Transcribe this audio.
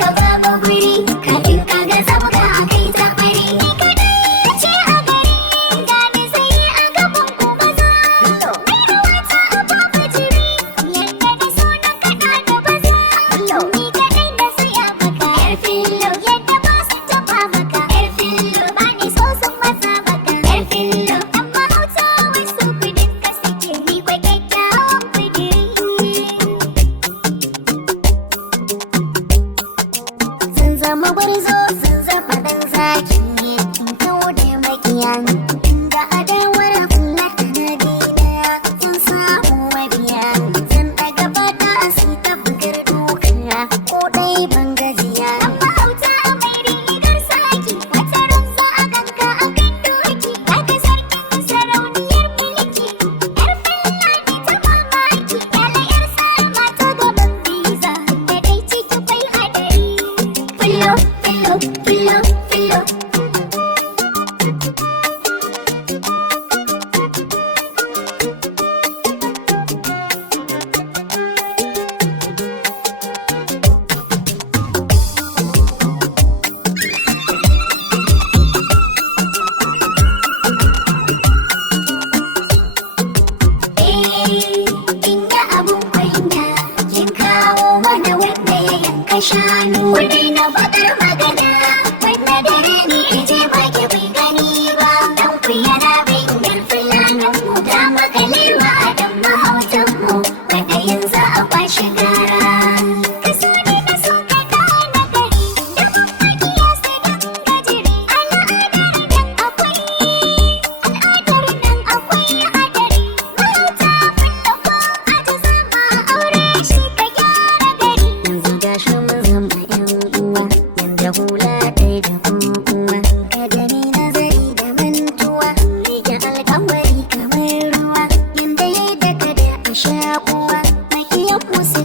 ka zama guri kafin ka ga sauka a kai ta bari ni kadai ce a gari ga ni sai a gaban ku maza mai rawata a babu jiri yadda da so na kada da baza ni kadai da saya maka yar fillo yadda ba su taba maka yar fillo ba ni so sun masa maka yar fillo amma hauta wasu kudin ka suke ni kwa kyakkyawan kudiri sun zama gwarzo sun zama dan zaki in kawo da makiya inda adawar kula da nadina sun samu mabiya sun daga fata su ta bugar duka ko dai ban gajiya amma hauta mai rigar saki wata ran za a ganka a kan doki baka sarkin sarauniyar miliki yar fillani ta mamaki yala yar salma ta gaban biza da dai ciki kwai hadari fillo fillo fillo fillo Inda abun kunya kin kawo mana wanda ya yanka shanu wani na fadar magana wanda dare ne je baki bai gani ba dan ku yana bingar filanin mu da makalewa a dan mahautan mu wanda yanzu a kwashi gara kaso ne na so ka na gari da makiya sai dan gajiri al'adar nan akwai hadari mahauta aji zama aure shi ka gyara gari yanzu ga shi mun zama yan uwa yanda hula ɗaya da kuma ka gani nazari da mantuwa rike alƙawari kamar ruwa yanda ya daga da a sha kuwa makiyan mu su